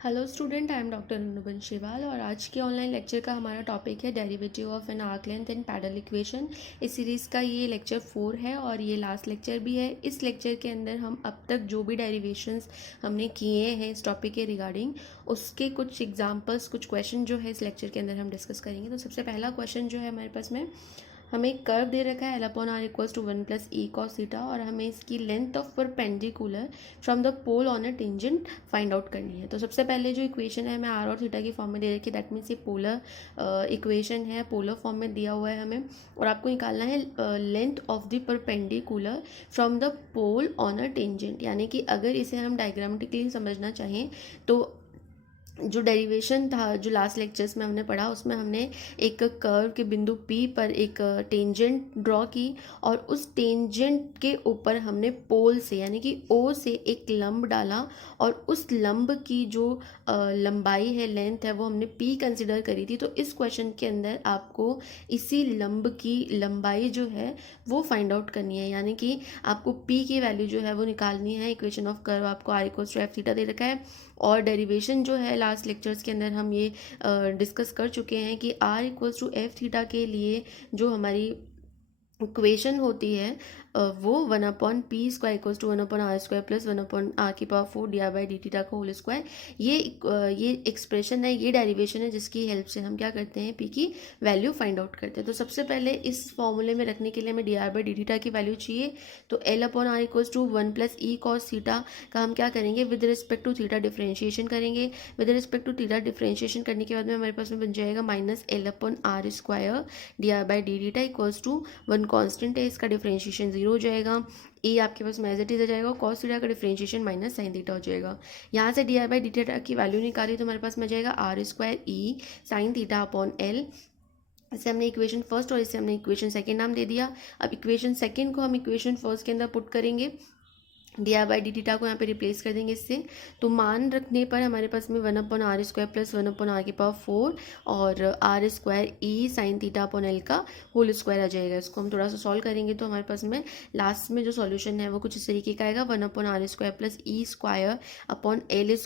Hello student, I am doctor Anuban Shiwal और आज के ऑनलाइन लेक्चर का हमारा टॉपिक है derivative of an arc length and pedal equation. इस सीरीज़ का ये लेक्चर 4 है और ये लास्ट लेक्चर भी है। इस लेक्चर के अंदर हम अब तक जो भी डेरिवेशंस हमने किए हैं इस टॉपिक के रिगार्डिंग, उसके कुछ एग्जांपल्स, कुछ क्वेश्चन जो है इस लेक्चर के अंदर हम डिस्कस करेंगे। तो सबसे पहला क्वेश्चन जो है हमारे पास में, हमें एक कर्व दे रखा है L/R=1 + e cos थीटा और हमें इसकी length of perpendicular from the pole on a tangent find out करनी है। तो सबसे पहले जो इक्वेशन है हमें आर और थीटा की फॉर्म में दे रखी है, दैट मीन्स ये पोलर इक्वेशन है, पोलर फॉर्म में दिया हुआ है हमें। और आपको निकालना है length of the perpendicular from the pole on a tangent, यानी कि अगर इसे हम डायग्रामेटिकली समझना चाहें तो जो डेरिवेशन था जो लास्ट लेक्चर्स में हमने पढ़ा, उसमें हमने एक कर्व के बिंदु P पर एक टेंजेंट ड्रॉ की और उस टेंजेंट के ऊपर हमने पोल से यानी कि O से एक लंब डाला और उस लंब की जो लंबाई है, लेंथ है, वो हमने P कंसिडर करी थी। तो इस क्वेश्चन के अंदर आपको इसी लंब की लंबाई जो है वो फाइंड आउट करनी है, यानी कि आपको P की वैल्यू जो है वो निकालनी है। इक्वेशन ऑफ कर्व आपको R=F थीटा दे रखा है और डेरिवेशन जो है लास्ट लेक्चर्स के अंदर हम ये डिस्कस कर चुके हैं कि R=F थीटा के लिए जो हमारी इक्वेशन होती है वो 1/p² = 1/r² + 1/r⁴ dr/dt का होल स्क्वायर। ये एक्सप्रेशन है, ये डेरिवेशन है जिसकी हेल्प से हम क्या करते हैं, p की वैल्यू फाइंड आउट करते हैं। तो सबसे पहले इस फॉर्मूले में रखने के लिए हमें dr/dt की वैल्यू चाहिए। तो L/R=1 + e cos थीटा का हम क्या करेंगे, with respect to theta differentiation करेंगे। With respect to theta differentiation करने के बाद में हमारे पास में बन जाएगा -L/r² dr/dt equals to 1 constant है, इसका डिफरेंशिएशन 0 हो जाएगा। ए आपके पास एज इट इज आ जाएगा, कॉस थीटा का डिफरेंशिएशन माइनस साइन थीटा हो जाएगा। यहाँ से dr/dt की वैल्यू निकाली तो हमारे पास में जाएगा r² e sin theta upon l। इसे हमने इक्वेशन फर्स्ट और इसे हमने इक्वेशन सेकेंड नाम दे दिया। अब इक्वेशन सेकेंड को हम इक्वेशन फर्स्ट के अंदर पुट करेंगे, dr/dt थीटा को यहाँ पे रिप्लेस कर देंगे इससे। तो मान रखने पर हमारे पास में 1/r² + 1/r⁴ और r² e sin theta upon l का होल स्क्वायर आ जाएगा। इसको हम थोड़ा सा सॉल्व करेंगे तो हमारे पास में लास्ट में जो सॉल्यूशन है वो कुछ इस तरीके का आएगा, 1/r² + e² upon l²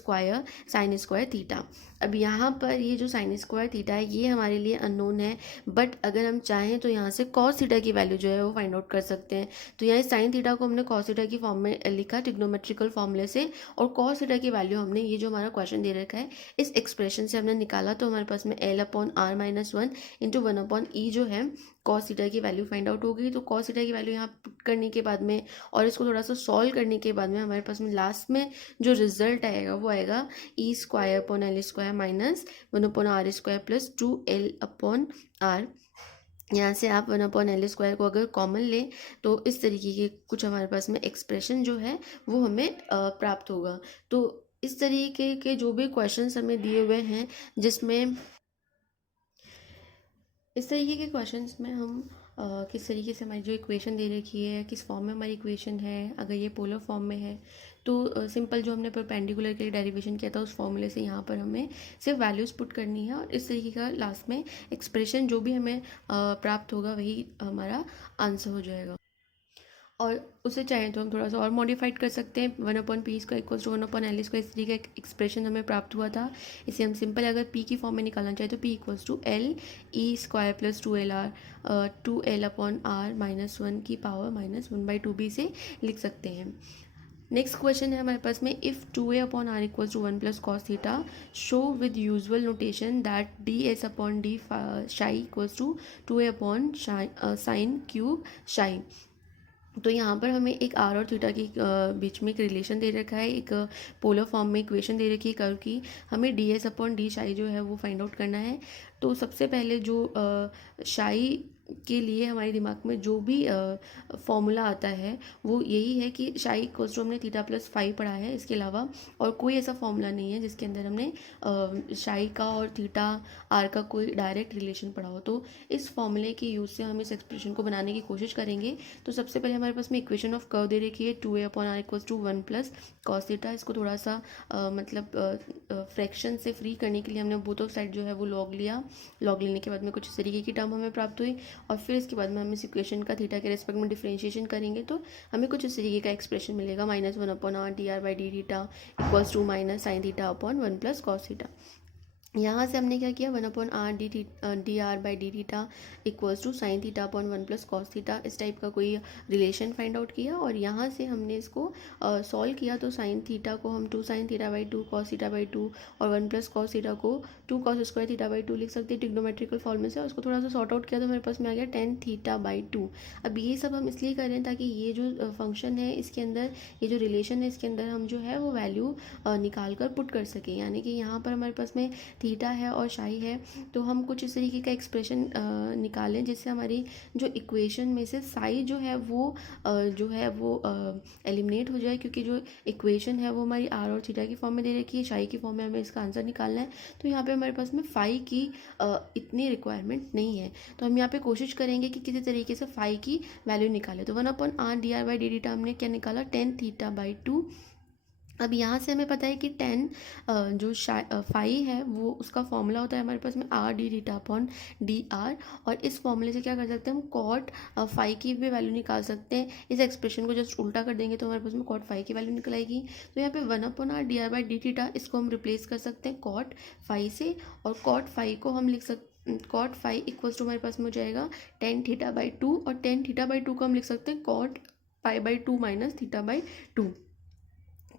sin² theta. अब यहाँ पर ये जो sin² थीटा है ये हमारे लिए अननोन है, बट अगर हम चाहें तो यहाँ से cos थीटा की वैल्यू जो है वो फाइंड आउट कर सकते हैं। तो यहाँ sin थीटा को हमने cos थीटा की फॉर्म में लिखा ट्रिग्नोमेट्रिकल फॉर्मूले से, और cos थीटा की वैल्यू हमने ये जो हमारा क्वेश्चन दे रखा है इस एक्सप्रेशन से हमने निकाला। तो हमारे पास में L/r-1 × 1/e जो है cos थीटा की वैल्यू फाइंड आउट हो गई। तो cos थीटा की वैल्यू यहाँ पुट करने के बाद में और इसको थोड़ा सा सॉल्व करने के बाद में हमारे पास में लास्ट में जो रिजल्ट आएगा वो आएगा e² upon l² minus 1/r² + 2l/r। यहाँ से आप 1/l² को अगर कॉमन लें तो इस तरीके के कुछ हमारे पास में एक्सप्रेशन जो है वो हमें प्राप्त होगा। तो इस तरीके के जो भी क्वेश्चंस हमें दिए हुए हैं, जिसमें इस तरीके के क्वेश्चंस में हम किस तरीके से हमारी जो इक्वेशन दे रखी है, किस फॉर्म में हमारी इक्वेशन है, अगर ये पोलर फॉर्म में है तो सिंपल जो हमने परपेंडिकुलर के लिए डेरिवेशन किया था उस फॉर्मूले से यहाँ पर हमें सिर्फ वैल्यूज़ पुट करनी है और इस तरीके का लास्ट में एक्सप्रेशन जो भी हमें प्राप्त होगा वही हमारा आंसर हो जाएगा। और उसे चाहें तो हम थोड़ा सा और मॉडिफाइड कर सकते हैं, 1/p² = 1/l², इस तरीके का एक्सप्रेशन हमें प्राप्त हुआ था। इसे हम सिंपल अगर p की फॉर्म में निकालना चाहें तो p = l e² + 2lr 2l/r-1 की पावर -1/2b से लिख सकते हैं। नेक्स्ट क्वेश्चन है हमारे पास में, if 2a/r = 1 + cos theta, show with usual notation that ds/d psi = 2a/sin³ psi। तो यहाँ पर हमें एक आर और थीटा की बीच में एक रिलेशन दे रखा है, एक पोलर फॉर्म में इक्वेशन दे रखी है कर्व की। हमें ds/d psi जो है वो फाइंड आउट करना है। तो सबसे पहले जो psi के लिए हमारे दिमाग में जो भी फॉर्मूला आता है वो यही है कि psi = हमने थीटा + फाई पढ़ा है, इसके अलावा और कोई ऐसा फॉर्मूला नहीं है जिसके अंदर हमने psi का और थीटा आर का कोई डायरेक्ट रिलेशन पढ़ा हो। तो इस फॉर्मूले के यूज़ से हम इस एक्सप्रेशन को बनाने की कोशिश करेंगे। तो सबसे पहले हमारे पास में इक्वेशन ऑफ कर्व दे रखी है, 2a/r = 1 + cos थीटा। इसको थोड़ा सा फ्रैक्शन से फ्री करने के लिए हमने बोथ ऑफ साइड जो है वो लॉग लिया। लॉग लेने के बाद में कुछ इस तरीके की टर्म हमें प्राप्त हुई। और फिर इसके बाद में हम इस इक्वेशन का थीटा के रेस्पेक्ट में डिफरेंशिएशन करेंगे तो हमें कुछ इस तरीके का एक्सप्रेशन मिलेगा, -1/r/d/r/d theta equals to minus sine theta upon 1 plus cos theta. यहाँ से हमने क्या किया, 1/r/d/r/d theta equals to sine theta upon 1 plus cos theta, इस टाइप का कोई रिलेशन फाइंड आउट किया और यहाँ से हमने इसको सॉल्व किया। तो साइन थीटा को हम 2 sin थीटा/2 कॉस थीटा/2 और 1 प्लस कॉस थीटा को 2 cos स्क्वायर थीटा/2 लिख सकते हैं ट्रिग्नोमेट्रिकल फॉर्मूले से। और उसको थोड़ा सा सॉर्ट आउट किया तो मेरे पास में आ गया tan थीटा/2। अब ये सब हम इसलिए कर रहे हैं ताकि ये जो फंक्शन है इसके अंदर, ये जो रिलेशन है इसके अंदर हम जो है वो वैल्यू निकाल कर पुट कर सकें। यानी कि यहाँ पर हमारे पास में थीटा है और शाई है, तो हम कुछ इस तरीके का एक्सप्रेशन निकालें जिससे हमारी जो इक्वेशन में से साई जो है वो एलिमिनेट हो जाए, क्योंकि जो इक्वेशन है वो हमारी आर और थीटा की फॉर्म में दे रखी है, शाई की फॉर्म में हमें इसका आंसर निकालना है। तो यहाँ पे हमारे पास में फाई की इतनी रिक्वायरमेंट नहीं है, तो हम यहाँ पे कोशिश करेंगे कि किसी तरीके से फाई की वैल्यू निकालें। तो 1/r/d/r/d हमने क्या निकाला, tan थीटा/2। अब यहाँ से हमें पता है कि टेन जो फाई है वो उसका फॉर्मूला होता है हमारे पास में r/d/r। और इस फॉर्मूले से क्या कर सकते हैं, हम कॉट फाई की भी वैल्यू निकाल सकते हैं। इस एक्सप्रेशन को जस्ट उल्टा कर देंगे तो हमारे पास में कॉट फाई की वैल्यू निकल आएगी। तो यहाँ पे 1/r/d/d इसको हम रिप्लेस कर सकते हैं कॉट फाई से, और कॉट फाई को हम लिख सकते, कॉट फाई इक्वल्स टू हमारे पास में हो जाएगा tan थीटा/2, और tan थीटा/2 को हम लिख सकते हैं कॉट फाई/2 माइनस थीटा/2।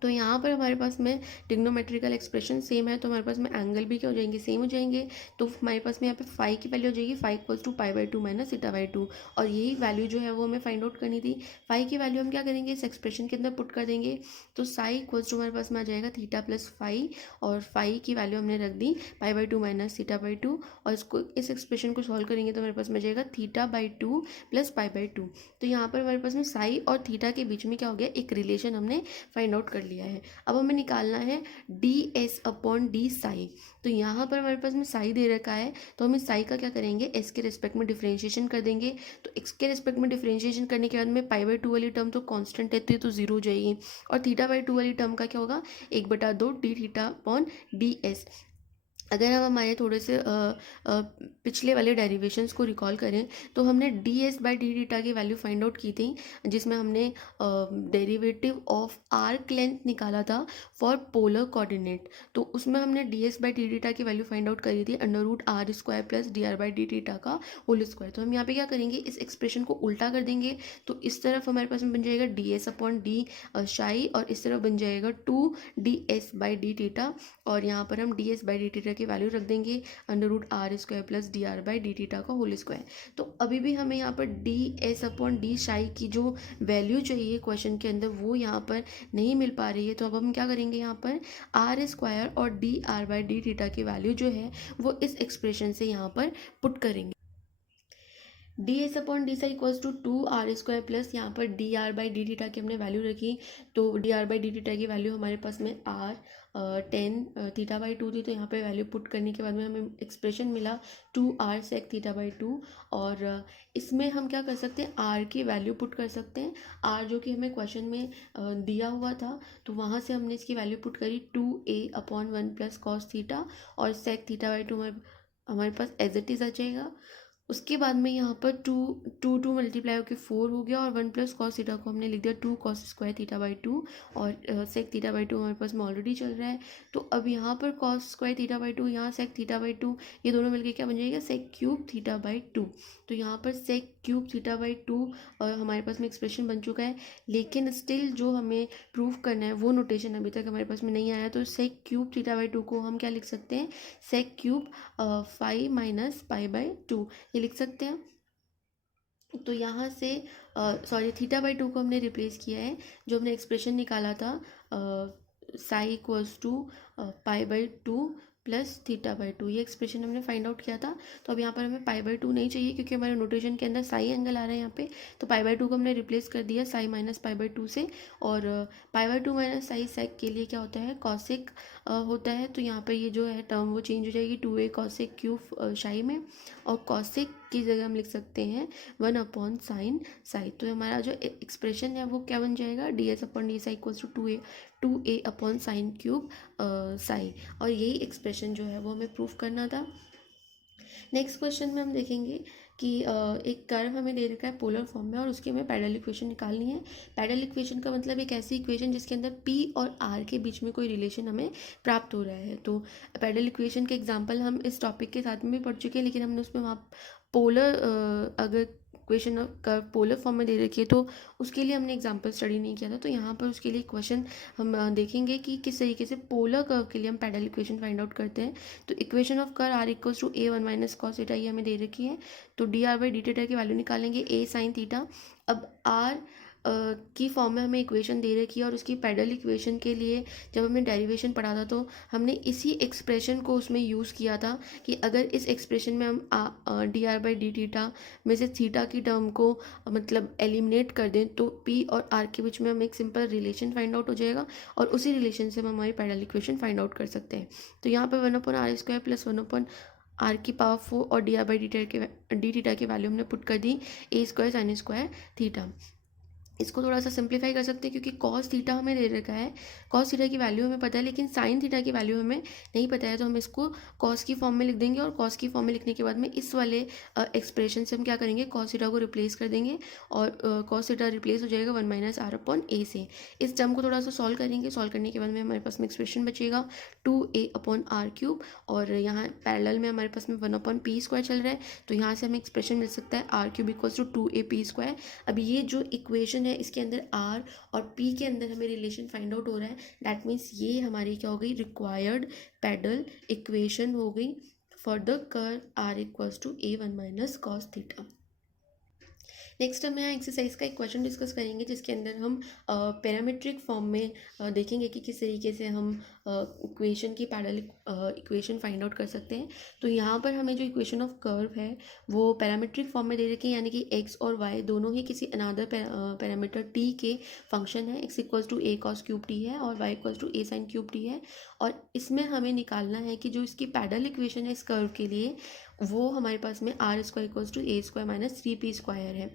तो यहाँ पर हमारे पास में ट्रिग्नोमेट्रिकल एक्सप्रेशन सेम है, तो हमारे पास में एंगल भी क्या हो जाएंगे, सेम हो जाएंगे। तो हमारे पास में यहाँ पे फाई की वैल्यू हो जाएगी फाई इक्वल्स टू पाई/2 माइनस थीटा/2, और यही वैल्यू जो है वो हमें फाइंड आउट करनी थी। फाई की वैल्यू हम क्या करेंगे, इस एक्सप्रेशन के अंदर पुट कर देंगे। तो साई इक्वल्स टू हमारे पास में आ जाएगा थीटा प्लस फाई, और फाई की वैल्यू हमने रख दी पाई/2 माइनस थीटा/2, और इसको इस एक्सप्रेशन को सॉल्व करेंगे तो हमारे पास में जाएगा थीटा/2 प्लस पाई/2। तो यहाँ पर हमारे पास में साई और थीटा के बीच में क्या हो गया, एक रिलेशन हमने फाइंड आउट कर लिया है। अब हमें निकालना है ds/d साई। तो यहाँ पर हमारे पास में साई दे रखा है, तो हम इस साई का क्या करेंगे, एस के रिस्पेक्ट में डिफरेंशिएशन कर देंगे। तो एक्स के रिस्पेक्ट में डिफरेंशिएशन करने के बाद में पाई/2 वाली टर्म तो कांस्टेंट रहती है तो जीरो हो जाएगी, और थीटा/2 वाली टर्म का क्या होगा, 1/2 D theta upon D S. अगर हम हमारे थोड़े से पिछले वाले डेरिवेशंस को रिकॉल करें तो हमने ds/d थीटा की वैल्यू फाइंड आउट की थी, जिसमें हमने डेरिवेटिव ऑफ आर्क लेंथ निकाला था फॉर पोलर कोऑर्डिनेट। तो उसमें हमने ds/d थीटा की वैल्यू फाइंड आउट करी थी √r² प्लस dr/d थीटा का होल स्क्वायर। तो हम यहाँ पे क्या करेंगे, इस एक्सप्रेशन को उल्टा कर देंगे। तो इस तरफ हमारे पास में बन जाएगा ds/d शाई, और इस तरफ बन जाएगा 2ds/d थीटा, और यहाँ पर हम ds/d थीटा की वैल्यू रख देंगे √r² प्लस dr/d थीटा का होल स्क्वायर। तो अभी भी हमें यहाँ पर ds/d शाई की जो वैल्यू चाहिए क्वेश्चन के अंदर वो यहाँ पर नहीं मिल पा रही है। तो अब हम क्या करेंगे, यहाँ पर r² और dr/d थीटा की वैल्यू जो है वो इस एक्सप्रेशन से यहाँ पर पुट करेंगे। ds/d psi equals to 2r² plus यहाँ पर dr/d थीटा की हमने वैल्यू रखी। तो dr/d थीटा की वैल्यू हमारे पास में r tan थीटा/2 थी, तो यहाँ पे वैल्यू पुट करने के बाद में हमें एक्सप्रेशन मिला 2r sec थीटा/2। और इसमें हम क्या कर सकते हैं, r की वैल्यू पुट कर सकते हैं। r जो कि हमें क्वेश्चन में दिया हुआ था, तो वहाँ से हमने इसकी वैल्यू पुट करी 2a/1 प्लस कॉस थीटा, और sec थीटा/2 हमारे पास एज इट इज़ आ जाएगा। उसके बाद में यहाँ पर टू मल्टीप्लाई होकर 4 हो गया, और 1 प्लस कॉस थीटा को हमने लिख दिया 2 cos स्क्वायर थीटा/2, और सेक थीटा/2 हमारे पास में ऑलरेडी चल रहा है। तो अब यहाँ पर कॉस स्क्वायर थीटा/2, यहाँ सेक थीटा/2, ये दोनों मिलकर क्या बन जाएगा, सेक क्यूब थीटा/2। तो यहाँ पर सेक क्यूब थीटा/2 हमारे पास में एक्सप्रेशन बन चुका है, लेकिन स्टिल जो हमें प्रूव करना है वो नोटेशन अभी तक हमारे पास में नहीं आया। तो सेक क्यूब थीटा/2 को हम क्या लिख सकते हैं, सेक क्यूब फाई माइनस पाई/2 ये लिख सकते हैं। तो यहाँ से सॉरी थीटा/2 को हमने रिप्लेस किया है, जो हमने एक्सप्रेशन निकाला था साई इक्वल्स टू पाई/2 प्लस थीटा/2, ये एक्सप्रेशन हमने फाइंड आउट किया था। तो अब यहाँ पर हमें पाई/2 नहीं चाहिए, क्योंकि हमारे नोटेशन के अंदर साई एंगल आ रहा है यहाँ पे। तो पाई/2 को हमने रिप्लेस कर दिया साई माइनस पाई/2 से, और पाई/2 माइनस साई सेक के लिए क्या होता है, कॉसेक होता है। तो यहाँ पर ये जो है टर्म वो चेंज हो जाएगी 2a कॉसेक क्यूब शाई में, और कॉसेक की जगह हम लिख सकते हैं 1/sin साई। तो हमारा जो एक्सप्रेशन है वो क्या बन जाएगा, ds/d psi equals to 2a/sin cube psi. और यही एक्सप्रेशन जो है वो हमें प्रूफ करना था। नेक्स्ट क्वेश्चन में हम देखेंगे कि एक कर्व हमें दे रखा है पोलर फॉर्म में और उसकी हमें पैरेलल इक्वेशन निकालनी है। पैरेलल इक्वेशन का मतलब एक ऐसी इक्वेशन जिसके अंदर पी और आर के बीच में कोई रिलेशन हमें प्राप्त हो रहा है। तो पैरेलल इक्वेशन के एग्जांपल हम इस टॉपिक के साथ में भी पढ़ चुके हैं, लेकिन हमने उसमें वहाँ पोलर अगर इक्वेशन कर्व पोलर फॉर्म में दे रखी है तो उसके लिए हमने एग्जाम्पल स्टडी नहीं किया था। तो यहाँ पर उसके लिए क्वेश्चन हम देखेंगे कि किस तरीके से पोलर कर्व के लिए हम पैरेलल इक्वेशन फाइंड आउट करते हैं। तो equation of curve R equals to A one minus cos theta ये हमें दे रखी है। तो D R by D theta की वैल्यू निकालेंगे ए साइन थीटा। अब आर की फॉर्म में हमें इक्वेशन दे रखी है और उसकी पैरेलल इक्वेशन के लिए जब हमने डेरिवेशन पढ़ा था तो हमने इसी एक्सप्रेशन को उसमें यूज़ किया था कि अगर इस एक्सप्रेशन में हम D R by D theta में से थीटा की टर्म को मतलब एलिमिनेट कर दें तो पी और आर के बीच में हम एक सिंपल रिलेशन फाइंड आउट हो जाएगा और उसी रिलेशन से हम हमारी पैरेलल इक्वेशन फाइंड आउट कर सकते हैं। तो यहाँ पर 1/r² प्लस 1/r⁴ और D R by D theta की वैल्यू हमने पुट कर दी a² sin² थीटा। इसको थोड़ा सा सिंप्लीफाई कर सकते हैं क्योंकि कॉस थीटा हमें दे रखा है, कॉस थीटा की वैल्यू हमें पता है लेकिन साइन थीटा की वैल्यू हमें नहीं पता है। तो हम इसको कॉस की फॉर्म में लिख देंगे और कॉस की फॉर्म में लिखने के बाद में इस वाले एक्सप्रेशन से हम क्या करेंगे, कॉस थीटा को रिप्लेस कर देंगे और कॉस थीटा रिप्लेस हो जाएगा 1-r/a से। इस टर्म को थोड़ा सा सॉल्व करेंगे, सॉल्व करने के बाद में हमारे पास में एक्सप्रेशन बचेगा 2a/r³ और यहाँ पैरेलल में हमारे पास में 1/p² चल रहा है तो यहाँ से हमें एक्सप्रेशन मिल सकता है r³ इक्वल्स टू 2ap²। अब ये जो इक्वेशन है इसके अंदर आर और पी के अंदर हमें रिलेशन फाइंड आउट हो रहा है। दैट मीन्स ये हमारी क्या हो गई, रिक्वायर्ड पैरेलल इक्वेशन हो गई for the curve R equals to a1 minus cos theta. Next हम यहाँ एक्सरसाइज का एक क्वेश्चन डिस्कस करेंगे जिसके अंदर हम पैरामीट्रिक फॉर्म में देखेंगे कि किस तरीके से हम इक्वेशन की पैरेलल इक्वेशन फाइंड आउट कर सकते हैं। तो यहाँ पर हमें जो इक्वेशन ऑफ कर्व है वो पैरामीट्रिक फॉर्म में दे रखी है, यानी कि एक्स और वाई दोनों ही किसी अनदर पैरामीटर टी के फंक्शन है। X equals to A cos cube T है और Y equals to A sine cube T है और इसमें हमें निकालना है कि जो इसकी पैरेलल इक्वेशन है इस कर्व के लिए वो हमारे पास में r² equals to a² minus 3p² है।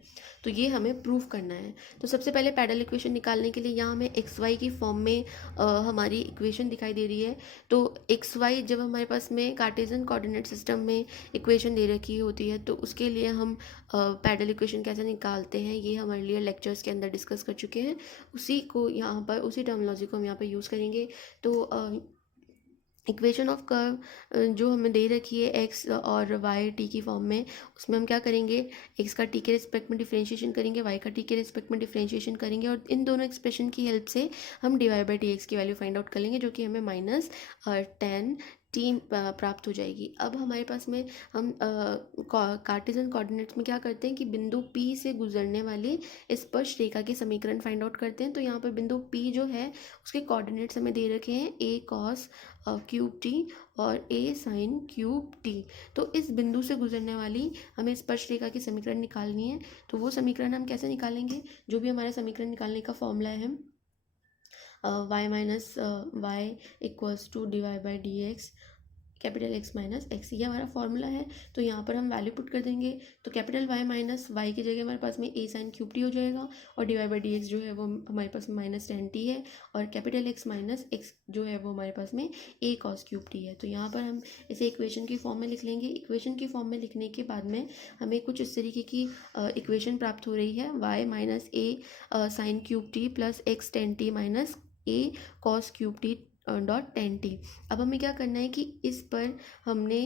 तो ये हमें प्रूफ करना है। तो सबसे पहले पैरेलल इक्वेशन निकालने के लिए यहाँ हमें xy की फॉर्म में हमारी इक्वेशन दिखाई दे रही है। तो xy जब हमारे पास में कार्टेशियन कोऑर्डिनेट सिस्टम में इक्वेशन दे रखी होती है तो उसके लिए हम पैरेलल इक्वेशन कैसे निकालते हैं ये हमारे लिए लेक्चर्स के अंदर डिस्कस कर चुके हैं। उसी को यहाँ पर उसी टर्मिनोलॉजी को हम यहाँ पर यूज़ करेंगे। तो इक्वेशन ऑफ कर्व जो हमें दे रखी है एक्स और वाई टी की फॉर्म में, उसमें हम क्या करेंगे, एक्स का टी के रिस्पेक्ट में डिफ्रेंशिएशन करेंगे, वाई का टी के रिस्पेक्ट में डिफ्रेंशिएशन करेंगे और इन दोनों एक्सप्रेशन की हेल्प से हम dy/dx की वैल्यू फाइंड आउट कर लेंगे जो कि हमें -10 टी प्राप्त हो जाएगी। अब हमारे पास में हम कार्टेशियन कोऑर्डिनेट्स में क्या करते हैं कि बिंदु P से गुजरने वाली स्पर्श रेखा के समीकरण फाइंड आउट करते हैं। तो यहाँ पर बिंदु P जो है उसके कोऑर्डिनेट्स हमें दे रखे हैं a cos क्यूब टी और a साइन क्यूब टी। तो इस बिंदु से गुजरने वाली हमें स्पर्श रेखा की समीकरण निकालनी है। तो वो समीकरण हम कैसे निकालेंगे, जो भी हमारा समीकरण निकालने का फॉर्मूला है y minus Y equals to dy/dx capital x minus X, ये हमारा फॉर्मूला है। तो यहाँ पर हम वैल्यू पुट कर देंगे तो कैपिटल y माइनस वाई की जगह हमारे पास में a साइन क्यूब टी हो जाएगा और dy/dx जो है वो हमारे पास में -10t है और कैपिटल x माइनस एक्स जो है वो हमारे पास में a कॉस क्यूब टी है। तो यहाँ पर हम इसे इक्वेशन की फॉर्म में लिख लेंगे। इक्वेशन की फॉर्म में लिखने के बाद में हमें कुछ इस तरीके की इक्वेशन प्राप्त हो रही है, y minus a sign cube T plus x 10t minus a cos cube T dot 10t। अब हमें क्या करना है कि इस पर हमने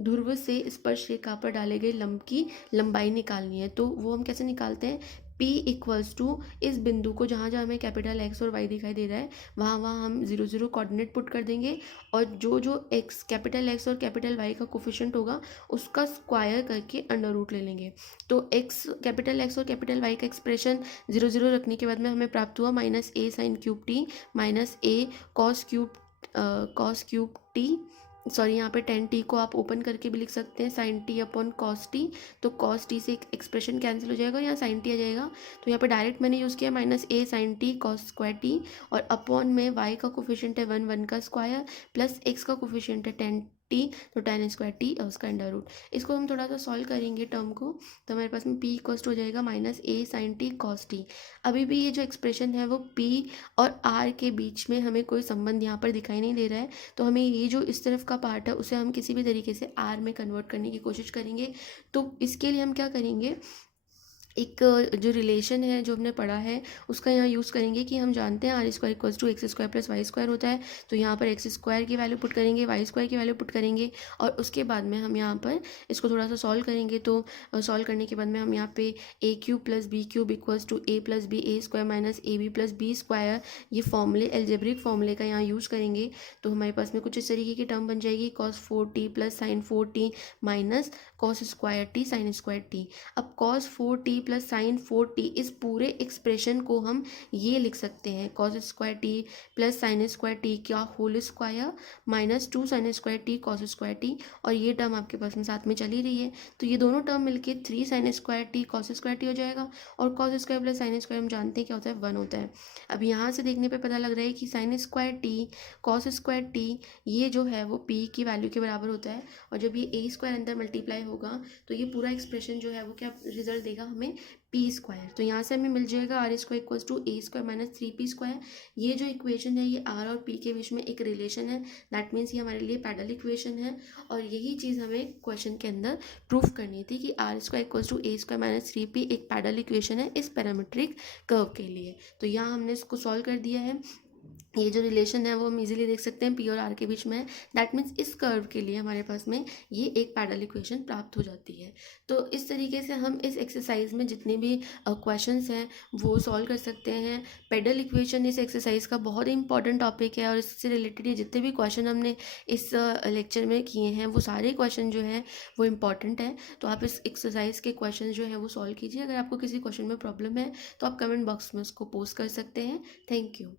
ध्रुव से स्पर्श रेखा पर डाले गए लंब की लंबाई निकालनी है। तो वो हम कैसे निकालते हैं, P इक्वल्स टू इस बिंदु को जहाँ जहाँ हमें कैपिटल x और y दिखाई दे रहा है वहाँ वहाँ हम 0 कोऑर्डिनेट पुट कर देंगे और जो जो x कैपिटल x और कैपिटल y का कोफिशिएंट होगा उसका स्क्वायर करके अंडर रूट ले लेंगे। तो x कैपिटल x और कैपिटल y का एक्सप्रेशन 0 रखने के बाद में हमें प्राप्त हुआ -a sign cube T minus a cos cube T, sorry यहाँ पे 10t को आप ओपन करके भी लिख सकते हैं sin t upon cos T. तो कॉस टी से एक एक्सप्रेशन कैंसिल हो जाएगा और यहाँ sin t आ जाएगा। तो यहाँ पे डायरेक्ट मैंने यूज़ किया -a sin t cos square T और अपॉन में y का कोफिशिएंट है 1 का स्क्वायर प्लस x का कोफिशिएंट है 10t टी, तो tan स्क्वायर टी और उसका अंडर रूट। इसको हम थोड़ा सा सॉल्व करेंगे टर्म को, तो हमारे पास में p इक्वल्स टू हो जाएगा माइनस ए साइन टी कॉस टी। अभी भी ये जो एक्सप्रेशन है वो p और r के बीच में हमें कोई संबंध यहाँ पर दिखाई नहीं दे रहा है, तो हमें ये जो इस तरफ का पार्ट है उसे हम किसी भी तरीके से r में कन्वर्ट करने की कोशिश करेंगे। तो इसके लिए हम क्या करेंगे, एक जो रिलेशन है जो हमने पढ़ा है उसका यहाँ यूज़ करेंगे कि हम जानते हैं R square equals to X square plus Y square होता है। तो यहाँ पर एक्स स्क्वायर की वैल्यू पुट करेंगे, वाई स्क्वायर की वैल्यू पुट करेंगे, और उसके बाद में हम यहाँ पर इसको थोड़ा सा सॉल्व करेंगे। तो सॉल्व करने के बाद में हम यहाँ पे A cube plus B cube equals to A plus B A square minus A B plus B square, ये फॉर्मूले एल्जेब्रिक फॉर्मूले का यहाँ यूज़ करेंगे। तो हमारे पास में कुछ इस तरीके की टर्म बन जाएगी, cos 4t plus sine 4t minus cos square T sine square T. अब cos 4t plus sine 4t, इस पूरे एक्सप्रेशन को हम ये लिख सकते हैं, cos square T plus sine square T का whole square minus 2 sine square T cos square T, और ये टर्म आपके पास में साथ में चली रही है। तो ये दोनों टर्म मिलके 3 sign square T cos square T हो जाएगा, और cos square plus sine square हम जानते हैं क्या होता है, 1 होता है। अब यहाँ से देखने पे पता लग रहा है कि sign square T cos square T ये जो है वो p की वैल्यू के बराबर होता है, और जब ये a स्क्वायर अंदर मल्टीप्लाई होगा तो ये पूरा एक्सप्रेशन जो है वो क्या रिजल्ट देगा हमें, पी स्क्वायर। तो यहाँ से हमें मिल जाएगा R square equals to A square minus 3p square. ये जो इक्वेशन है ये आर और पी के बीच में एक रिलेशन है, दैट मीन्स ये हमारे लिए पैडल इक्वेशन है, और यही चीज़ हमें क्वेश्चन के अंदर प्रूफ करनी थी कि R square equals to A square minus 3p एक पैडल इक्वेशन है इस पैरामीट्रिक कर्व के लिए। तो यहाँ हमने इसको सॉल्व कर दिया है। ये जो रिलेशन है वो हम इजीली देख सकते हैं, पी और आर के बीच में है, दैट मीन्स इस कर्व के लिए हमारे पास में ये एक पैडल इक्वेशन प्राप्त हो जाती है। तो इस तरीके से हम इस एक्सरसाइज में जितने भी क्वेश्चंस हैं वो सॉल्व कर सकते हैं। पैडल इक्वेशन इस एक्सरसाइज का बहुत ही इंपॉर्टेंट टॉपिक है, और इससे रिलेटेड ये जितने भी क्वेश्चन हमने इस लेक्चर में किए हैं वो सारे क्वेश्चन जो हैं वो इम्पॉर्टेंट हैं। तो आप इस एक्सरसाइज के क्वेश्चन जो है वो सॉल्व कीजिए। अगर आपको किसी क्वेश्चन में प्रॉब्लम है तो आप कमेंट बॉक्स में उसको पोस्ट कर सकते हैं। Thank you.